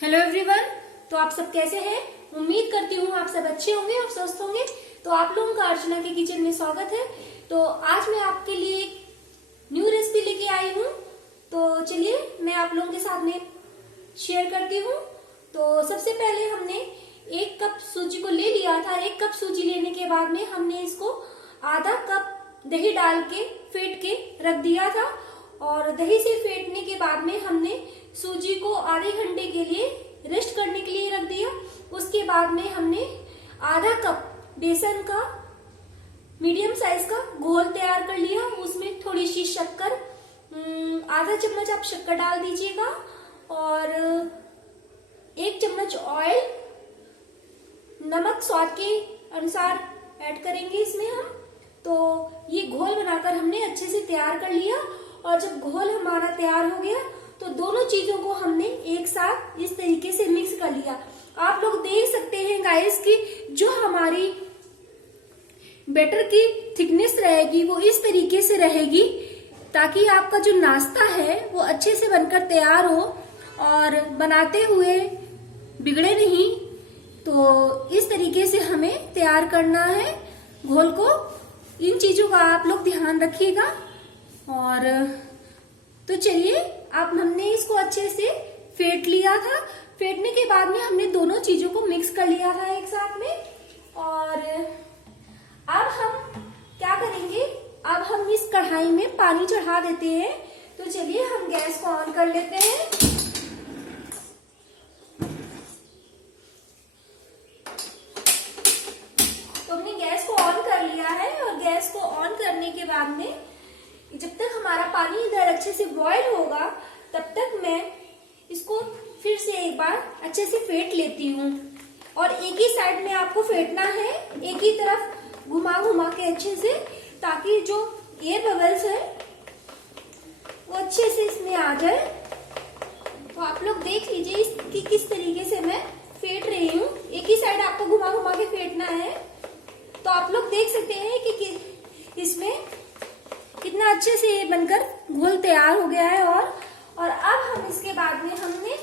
Hello everyone. तो आप सब कैसे हैं? उम्मीद करती हूँ आप सब अच्छे होंगे और स्वस्थ होंगे। तो आप लोगों का अर्चना के किचन में स्वागत है। तो आज मैं आपके लिए एक न्यू रेसिपी लेके आई हूँ। तो चलिए मैं आप लोगों के साथ में शेयर करती हूँ। तो सबसे पहले हमने 1 कप सूजी को ले लिया था। 1 कप सूजी लेने के बाद में हमने इसको आधा कप दही डाल के फेंट के रख दिया था। और दही से फेंटने के बाद में हमने सूजी को आधे घंटे के लिए रेस्ट करने के लिए रख दिया। उसके बाद में हमने आधा कप बेसन का मीडियम साइज का घोल तैयार कर लिया। उसमें थोड़ी सी शक्कर, आधा चम्मच आप शक्कर डाल दीजिएगा और 1 चम्मच ऑयल, नमक स्वाद के अनुसार ऐड करेंगे इसमें हम। तो ये घोल बनाकर हमने अच्छे से तैयार कर लिया। और जब घोल हमारा तैयार हो गया तो दोनों चीजों को हमने एक साथ इस तरीके से मिक्स कर लिया। आप लोग देख सकते हैं गाइस कि जो हमारी बैटर की थिकनेस रहेगी वो इस तरीके से रहेगी ताकि आपका जो नाश्ता है वो अच्छे से बनकर तैयार हो और बनाते हुए बिगड़े नहीं। तो इस तरीके से हमें तैयार करना है घोल को। इन चीजों का आप लोग ध्यान रखिएगा। और तो चलिए अब हमने इसको अच्छे से फेंट लिया था। फेंटने के बाद में हमने दोनों चीजों को मिक्स कर लिया था एक साथ में। और अब हम क्या करेंगे, अब हम इस कढ़ाई में पानी चढ़ा देते हैं। तो चलिए हम गैस को ऑन कर लेते हैं। तो हमने गैस को ऑन कर लिया है और गैस को ऑन करने के बाद में जब तक हमारा पानी इधर अच्छे से बॉईल होगा तब तक मैं इसको फिर से एक बार अच्छे से फेंट लेती हूँ। और एक ही साइड में आपको फेंटना है, एक ही तरफ घुमा घुमा के अच्छे से, ताकि जो एयर बबल्स है वो अच्छे से इसमें आ जाए। तो आप लोग देख लीजिए कि किस तरीके से मैं फेंट रही हूँ। एक ही साइड आपको घुमा घुमा के फेंटना है। तो आप लोग देख सकते हैं कि इसमें कितना अच्छे से ये बनकर घोल तैयार हो गया है। और अब हम इसके बाद में हमने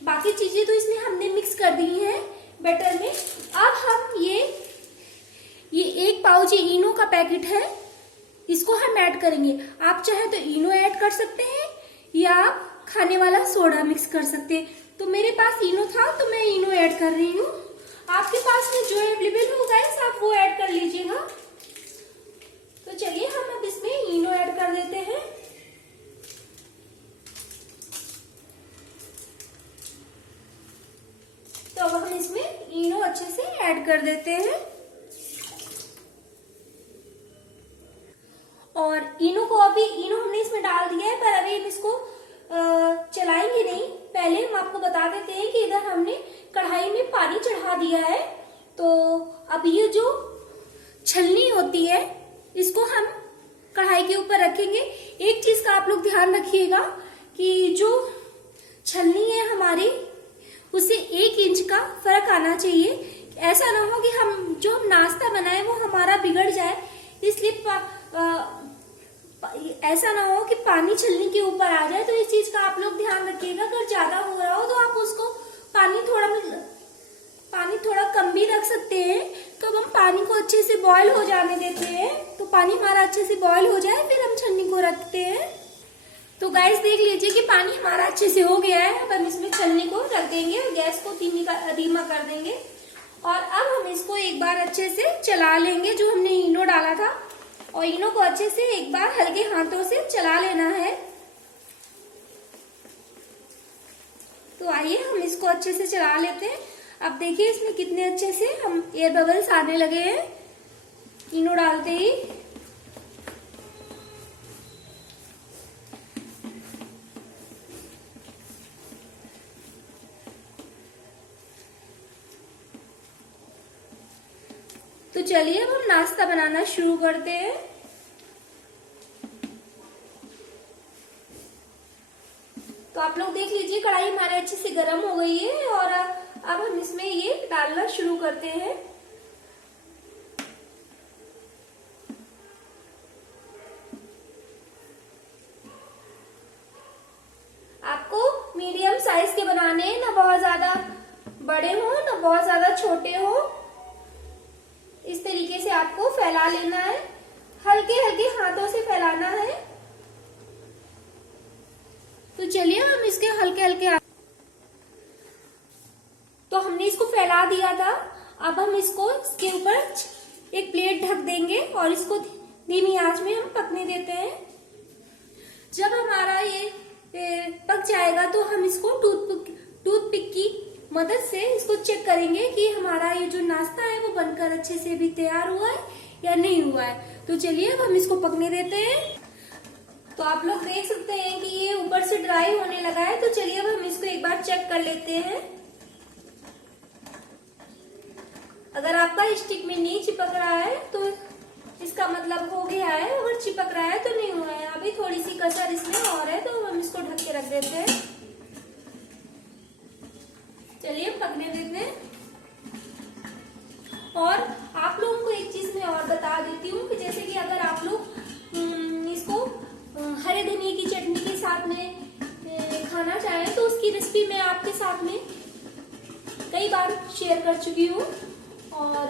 बाकी चीजें तो इसमें हमने मिक्स कर दी हैं बैटर में। अब हम ये 1 पाउच इनो का पैकेट है, इसको हम ऐड करेंगे। आप चाहे तो इनो ऐड कर सकते हैं या आप खाने वाला सोडा मिक्स कर सकते हैं। तो मेरे पास इनो था तो मैं इनो ऐड कर रही हूँ। आपके पास में जो अवेलेबल होगा आप वो ऐड कर लीजिएगा। तो चलिए हम अब इसमें इनो ऐड कर देते हैं। तो अब हम इसमें इनो अच्छे से ऐड कर देते हैं। और इनो हमने इसमें डाल दिया है, पर अभी हम इसको चलाएंगे नहीं। पहले हम आपको बता देते हैं कि इधर हमने कढ़ाई में पानी चढ़ा दिया है। तो अब ये जो छलनी होती है इसको हम कढ़ाई के ऊपर रखेंगे। एक चीज का आप लोग ध्यान रखिएगा कि जो छलनी है हमारी उसे 1 इंच का फर्क आना चाहिए। ऐसा ना हो कि जो हम नाश्ता बनाए वो हमारा बिगड़ जाए। इसलिए ऐसा ना हो कि पानी छलनी के ऊपर आ जाए। तो इस चीज का आप लोग ध्यान रखिएगा। अगर ज्यादा हो रहा हो तो आप उसको पानी थोड़ा कम भी रख सकते हैं। तो अब हम पानी को अच्छे से बॉईल हो जाने देते हैं। तो पानी हमारा अच्छे से बॉईल हो जाए फिर हम छन्नी को रखते हैं। तो गाइस देख लीजिए कि पानी हमारा अच्छे से हो गया है। अब हम इसमें छन्नी को रख देंगे और गैस को धीमा कर देंगे। और अब हम इसको एक बार अच्छे से चला लेंगे। जो हमने इनो डाला था और इनो को अच्छे से एक बार हल्के हाथों से चला लेना है। तो आइए हम इसको अच्छे से चला लेते हैं। अब देखिए इसमें कितने अच्छे से हम एयर बबल्स आने लगे हैं इनो डालते ही। तो चलिए अब हम नाश्ता बनाना शुरू करते हैं। तो आप लोग देख लीजिए कढ़ाई हमारे अच्छे से गर्म हो गई है। और अब हम इसमें ये डालना शुरू करते हैं। मीडियम साइज के बनाने हैं, ना बहुत ज्यादा बड़े हो ना बहुत ज्यादा छोटे हो। इस तरीके से आपको फैला लेना है, हल्के हल्के हाथों से फैलाना है। तो चलिए हम इसके हल्के हल्के, तो हमने इसको फैला दिया था। अब हम इसको इसके ऊपर एक प्लेट ढक देंगे और इसको धीमी आंच में हम पकने देते हैं। जब हमारा ये पक जाएगा तो हम इसको टूथपिक की मदद से इसको चेक करेंगे कि हमारा ये जो नाश्ता है वो बनकर अच्छे से भी तैयार हुआ है या नहीं हुआ है। तो चलिए अब हम इसको पकने देते हैं। तो आप लोग देख सकते हैं कि ये ऊपर से ड्राई होने लगा है। तो चलिए अब हम इसको एक बार चेक कर लेते हैं। अगर आपका स्टिक में नहीं चिपक रहा है तो इसका मतलब हो गया है, अगर चिपक रहा है तो नहीं हुआ है। अभी थोड़ी सी कसर इसमें और है, तो हम इसको ढक के रख देते हैं। चलिए पकने देते हैं। और आप लोगों को एक चीज मैं और बता देती हूँ कि जैसे कि अगर आप लोग इसको हरे धनिए की चटनी के साथ में खाना चाहें तो उसकी रेसिपी मैं आपके साथ में कई बार शेयर कर चुकी हूँ। और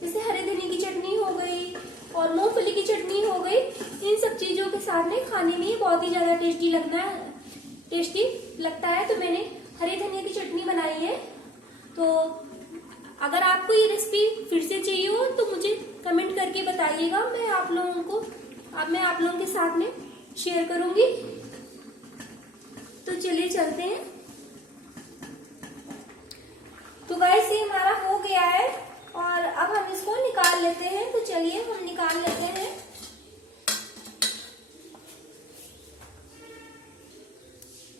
जैसे हरे धनिए की चटनी हो गई और मूंगफली की चटनी हो गई, इन सब चीजों के साथ में खाने में बहुत ही ज्यादा टेस्टी लगता है। तो मैंने हरे धनिया की चटनी बनाई है। तो अगर आपको ये रेसिपी फिर से चाहिए हो तो मुझे कमेंट करके बताइएगा, मैं आप लोगों के साथ में शेयर करूंगी। तो चलिए चलते हैं। तो गाइस ये हमारा हो गया है और अब हम इसको निकाल लेते हैं। तो चलिए हम निकाल लेते हैं।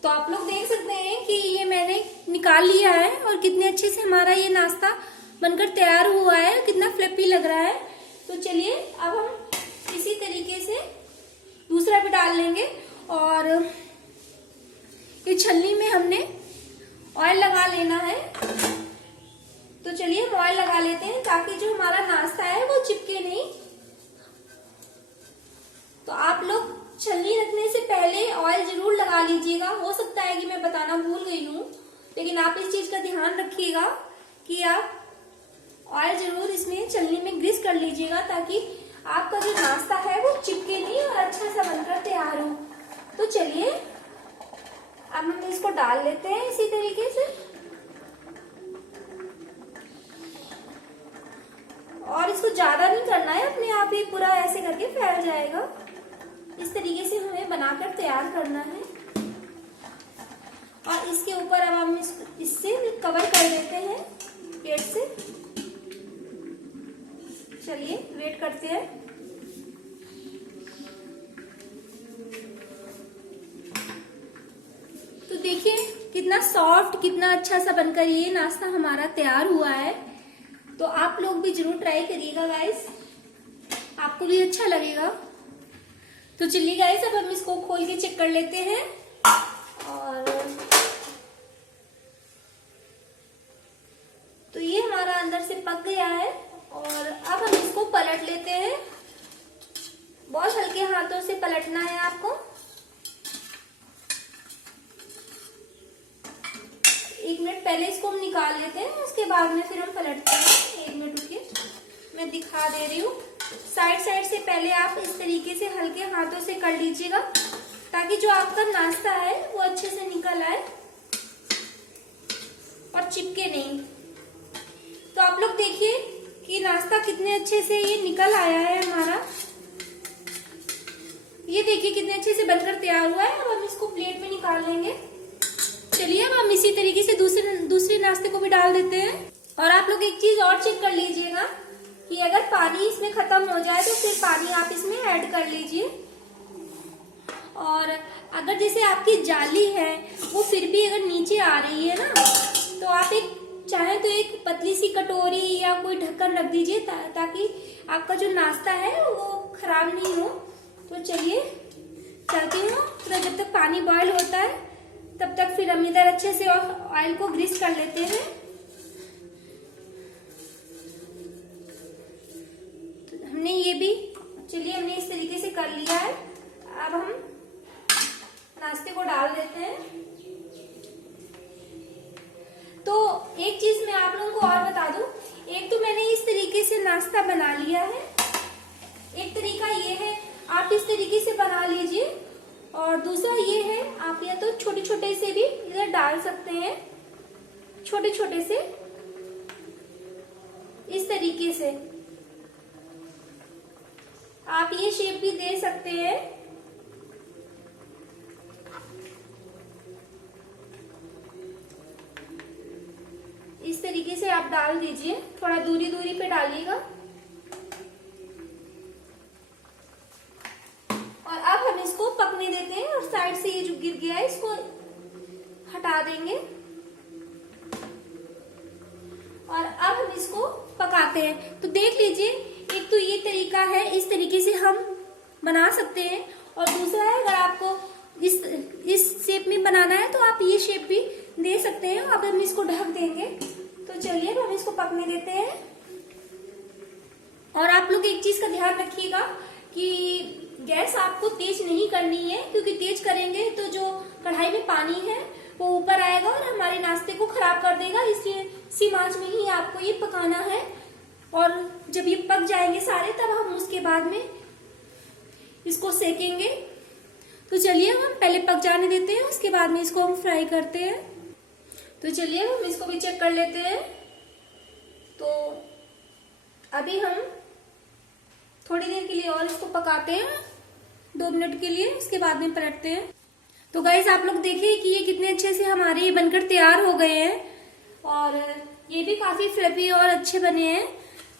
तो आप लोग देख सकते हैं कि ये मैंने निकाल लिया है और कितने अच्छे से हमारा ये नाश्ता बनकर तैयार हुआ है, कितना फ्लफी लग रहा है। तो चलिए अब हम इसी तरीके से दूसरा भी डाल लेंगे। और ये छलनी में हमने ऑयल लगा लेना है। तो चलिए हम ऑयल लगा लेते हैं ताकि जो हमारा नाश्ता है वो चिपके नहीं। तो आप लोग छलनी रखने से पहले ऑयल जरूर लगा लीजिएगा। हो सकता है कि मैं बताना भूल गई हूँ, लेकिन आप इस चीज का ध्यान रखिएगा कि आप ऑयल जरूर इसमें छलनी में ग्रीस कर लीजिएगा ताकि आपका जो नाश्ता है वो चिपके नहीं और अच्छा सा बनकर तैयार हो। तो चलिए अब हम इसको डाल लेते हैं इसी तरीके से। और इसको ज्यादा नहीं करना है, अपने आप ही पूरा ऐसे करके फैल जाएगा। इस तरीके से हमें बनाकर तैयार करना है। और इसके ऊपर अब हम इससे कवर कर देते हैं प्लेट से। चलिए वेट करते हैं। तो देखिए कितना सॉफ्ट, कितना अच्छा सा बनकर ये नाश्ता हमारा तैयार हुआ है। तो आप लोग भी जरूर ट्राई करिएगा गाइस, आपको भी अच्छा लगेगा। तो चलिए गाइस अब हम इसको खोल के चेक कर लेते हैं। और तो ये हमारा अंदर से पक गया है और अब हम इसको पलट लेते हैं। बहुत हल्के हाथों से पलटना है आपको। एक मिनट पहले इसको हम निकाल लेते हैं, उसके बाद में फिर हम पलटते हैं। एक मिनट रुकिए, मैं दिखा दे रही हूँ। साइड से पहले आप इस तरीके से हल्के हाथों से कर लीजिएगा ताकि जो आपका नाश्ता है वो अच्छे से निकल आए और चिपके नहीं। तो आप लोग देखिए कि नाश्ता कितने अच्छे से ये निकल आया है हमारा। ये देखिए कितने अच्छे से बनकर तैयार हुआ है। अब हम इसको प्लेट में निकाल लेंगे। चलिए अब हम इसी तरीके से दूसरे नाश्ते को भी डाल देते हैं। और आप लोग एक चीज और चेक कर लीजिएगा कि अगर पानी इसमें खत्म हो जाए तो फिर पानी आप इसमें ऐड कर लीजिए। और अगर जैसे आपकी जाली है वो फिर भी अगर नीचे आ रही है ना, तो आप चाहे तो एक पतली सी कटोरी या कोई ढक्कन रख दीजिए ताकि आपका जो नाश्ता है वो खराब नहीं हो। तो चलिए चलती हूँ, तो जब तक पानी बॉयल होता है तब तक फिर हम इधर अच्छे से ऑयल को ग्रीस कर लेते हैं। तो हमने ये भी, चलिए हमने इस तरीके से कर लिया है। अब हम नाश्ते को डाल देते हैं। एक चीज मैं आप लोगों को और बता दूं, एक तो मैंने इस तरीके से नाश्ता बना लिया है, एक तरीका ये है आप इस तरीके से बना लीजिए, और दूसरा ये है आप या तो छोटे छोटे से भी इधर डाल सकते हैं, छोटे छोटे से इस तरीके से आप ये शेप भी दे सकते हैं। इस तरीके से आप डाल दीजिए, थोड़ा दूरी दूरी पे डालिएगा। और अब हम इसको पकने देते हैं, और साइड से ये जो गिर गया है इसको हटा देंगे, और अब हम इसको पकाते हैं। तो देख लीजिए, एक तो ये तरीका है, इस तरीके से हम बना सकते हैं, और दूसरा है अगर आपको इस शेप में बनाना है तो आप ये शेप भी दे सकते हैं। अब हम इसको ढक देंगे। तो चलिए हम इसको पकने देते हैं। और आप लोग एक चीज का ध्यान रखिएगा कि गैस आपको तेज नहीं करनी है, क्योंकि तेज करेंगे तो जो कढ़ाई में पानी है वो ऊपर आएगा और हमारे नाश्ते को खराब कर देगा। इसलिए इसी आंच में ही आपको ये पकाना है, और जब ये पक जाएंगे सारे तब हम उसके बाद में इसको सेकेंगे। तो चलिए हम पहले पक जाने देते हैं, उसके बाद में इसको हम फ्राई करते हैं। तो चलिए हम इसको भी चेक कर लेते हैं। तो अभी हम थोड़ी देर के लिए और इसको पकाते हैं, 2 मिनट के लिए, उसके बाद में पलटते हैं। तो गाइस आप लोग देखिए कि ये कितने अच्छे से हमारे ये बनकर तैयार हो गए हैं, और ये भी काफी फ्लफी और अच्छे बने हैं।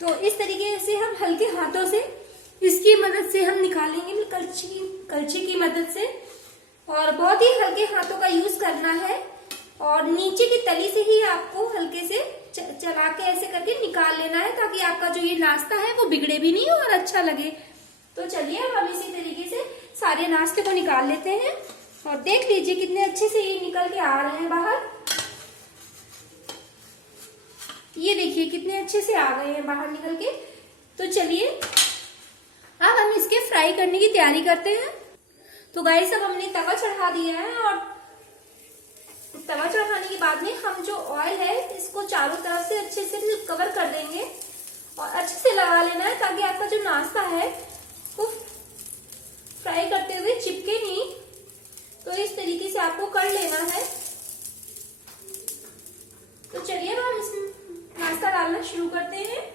तो इस तरीके से हम हल्के हाथों से इसकी मदद से हम निकालेंगे, कलछी की मदद से, और बहुत ही हल्के हाथों का यूज करना है, और नीचे की तली से ही आपको हल्के से चला के ऐसे करके निकाल लेना है, ताकि आपका जो ये नाश्ता है वो बिगड़े भी नहीं और अच्छा लगे। तो चलिए हम इसी तरीके से सारे नाश्ते को निकाल लेते हैं, और देख लीजिए कितने अच्छे से ये निकल के आ रहे हैं बाहर। ये देखिए कितने अच्छे से आ गए हैं बाहर निकल के। तो चलिए अब हम इसके फ्राई करने की तैयारी करते हैं। तो गाइस अब हमने तवा चढ़ा दिया है, और तवा चढ़ाने के बाद में हम जो ऑयल है इसको चारों तरफ से अच्छे से कवर कर देंगे, और अच्छे से लगा लेना है, ताकि आपका जो नाश्ता है वो फ्राई करते हुए चिपके नहीं। तो इस तरीके से आपको कर लेना है। तो चलिए हम इसमें नाश्ता डालना शुरू करते हैं।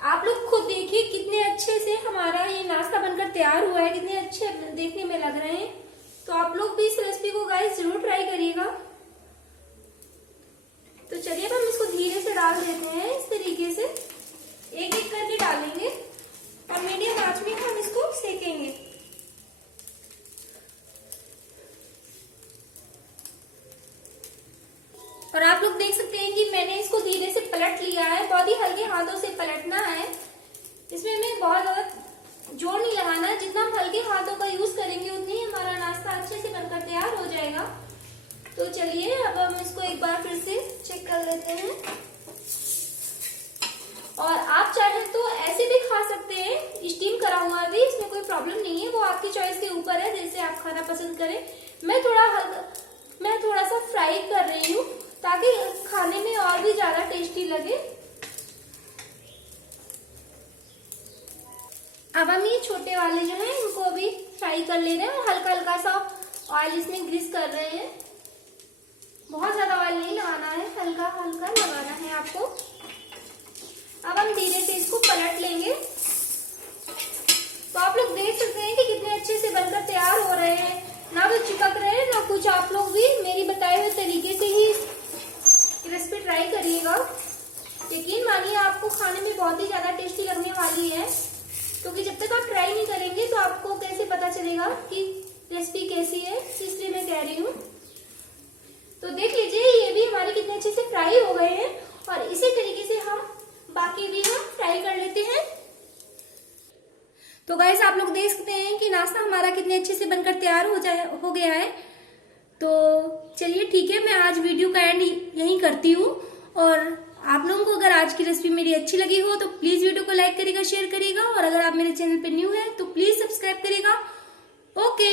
आप लोग खुद देखिए कितने अच्छे से हमारा ये नाश्ता बनकर तैयार हुआ है, कितने अच्छे देखने में लग रहे हैं। तो आप लोग भी इस रेसिपी को गाइस जरूर ट्राई करिएगा। तो चलिए हम इसको धीरे से डाल देते हैं, इस तरीके से एक एक करके डालेंगे, और मीडियम आंच में हम इसको सेकेंगे। और आप लोग देख सकते हैं कि मैंने इसको धीरे से पलट लिया है, बहुत ही हल्के हाथों से पलटना है। इसमें हमें बहुत ज्यादा जोर नहीं लगाना है, जितना हम हल्के हाथों का यूज करेंगे उतनी ही हमारा नाश्ता अच्छे से बनकर तैयार हो जाएगा। तो चलिए अब हम इसको एक बार फिर से चेक कर लेते हैं। और आप चाहे तो ऐसे भी खा सकते हैं, स्टीम करा हुआ भी, इसमें कोई प्रॉब्लम नहीं है, वो आपकी चॉइस के ऊपर है, जैसे आप खाना पसंद करें। मैं थोड़ा सा फ्राई कर रही हूँ, ताकि खाने में और भी ज्यादा टेस्टी लगे। अब हम ये छोटे वाले जो हैं इनको अभी फ्राई कर ले रहे हैं, और हल्का हल्का सा ऑयल इसमें ग्रीस कर रहे हैं। बहुत ज्यादा ऑयल नहीं लगाना है, हल्का हल्का लगाना है आपको। अब हम धीरे से इसको पलट लेंगे। तो आप लोग देख सकते हैं कि कितने अच्छे से बनकर तैयार हो रहे हैं, ना तो चिपक रहे हैं ना कुछ। आप लोग भी मेरी बताए हुए तरीके से ही रेसिपी ट्राई करिएगा, यकीन मानिए आपको खाने में बहुत ही ज्यादा टेस्टी लगने वाली है। क्योंकि जब तक आप ट्राई नहीं करेंगे तो आपको कैसे पता चलेगा कि रेसिपी कैसी है, इसलिए मैं कह रही हूँ। तो देख लीजिए ये भी हमारे कितने अच्छे से फ्राई हो गए हैं, और इसी तरीके से हम बाकी भी हम फ्राई कर लेते हैं। तो गाइस आप लोग देख सकते हैं कि नाश्ता हमारा कितने अच्छे से बनकर तैयार हो गया है। तो चलिए ठीक है, मैं आज वीडियो का एंड यहीं करती हूँ। और आप लोगों को अगर आज की रेसिपी मेरी अच्छी लगी हो तो प्लीज वीडियो को लाइक करिएगा, शेयर करिएगा, और अगर आप मेरे चैनल पे न्यू है तो प्लीज सब्सक्राइब करिएगा। ओके।